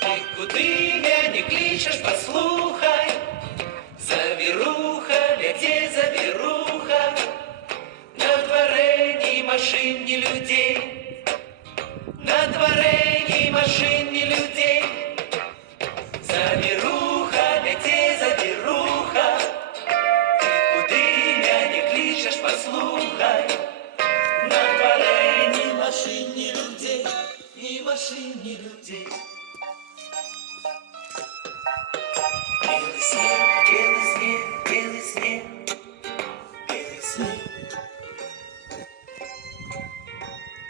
Ты куди меня кличеш, послухай, Заверуха, летей, заверуха, на дворе ні машин, ні людей, на дворе ні машин, ні людей. Заверуха, летей, заверуха, ты куди меня кличеш, послухай, на дворе ні машин, ні людей, ні машин, ні людей. Белый снег, белый снег, белый снег, белый снег.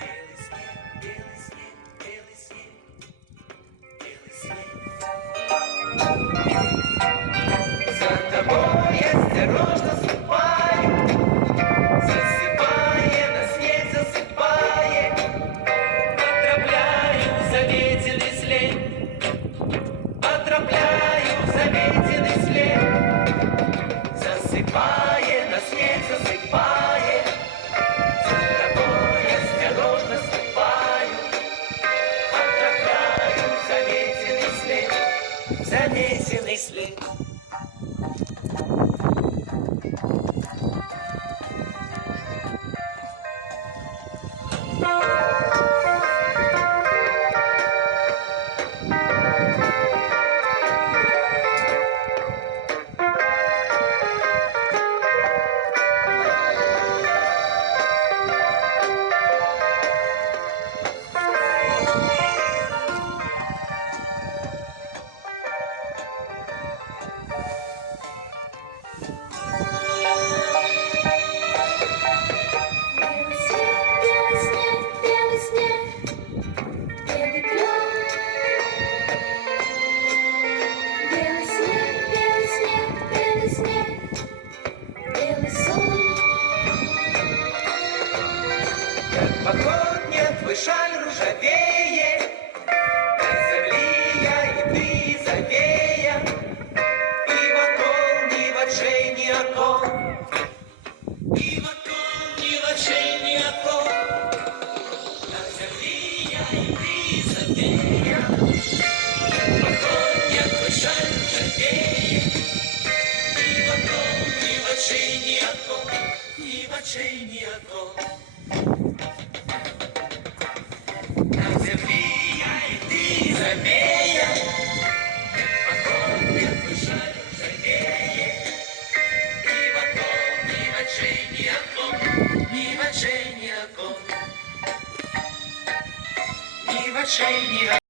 Белый снег, белый снег, белый снег, белый снег. За тобой осторожно ступаю, засыпая на снег, засыпая, отравляю заветенный след, отравляю заветенный след, засыпая на снег, засыпая, за тобой осторожно ступаю, отравляю заветенный след, заветенный след. Походня твой шаль ружавее, на землі я і ти завея, і вокол ні очей, ні окон, і вокол ні очей, ні окон, на землі я і ти завея, походня твой шаль ружавее, і вокол ні очей, ні окон, ні очей, ні окон. На землі я і ти завея.